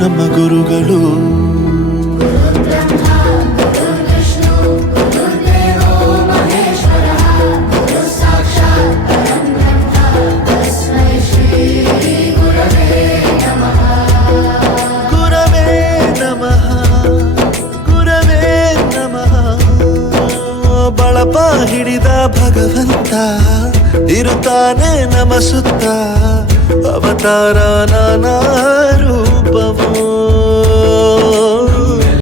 ನಮ್ಮ ಗುರುಗಳು ಬಳಪ ಹಿಡಿದ ಭಗವಂತ ಇರುತ್ತಾನೆ ನಮಸುತ್ತ ಅವತಾರ ನಾನಾ ರೂಪವ